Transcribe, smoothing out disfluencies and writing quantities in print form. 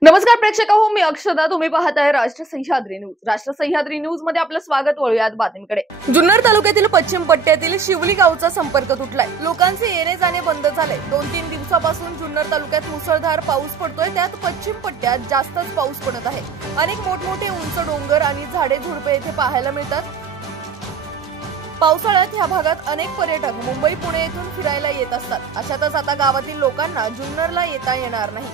नमस्कार प्रेक्षक हो, मी अक्षदा. तुम्ही पाहताय राष्ट्र सह्याद्री न्यूज. राष्ट्र सह्याद्री न्यूज मध्ये आपलं स्वागत. वळूयात बातमीकडे. जुन्नर तालुक्यातील पश्चिम पट्ट्यातील शिवली गावचा संपर्क तुटलाय. लोकांचे येणे जाणे बंद झाले. 2-3 दिवसापासून जुन्नर तालुक्यात मुसळधार पाऊस पडतोय. त्यात पश्चिम पट्ट्यात जास्तच पाऊस पडत आहे. अनेक मोठमोठे उंच डोंगर आणि झाडे झुडपे येथे पाहायला मिळतात. पावसाळ्यात ह्या भागात अनेक पर्यटक मुंबई पुणे येथून फिरायला येत असतात. अशातच आता गावातील लोकांना जुन्नरला येता येणार नाही.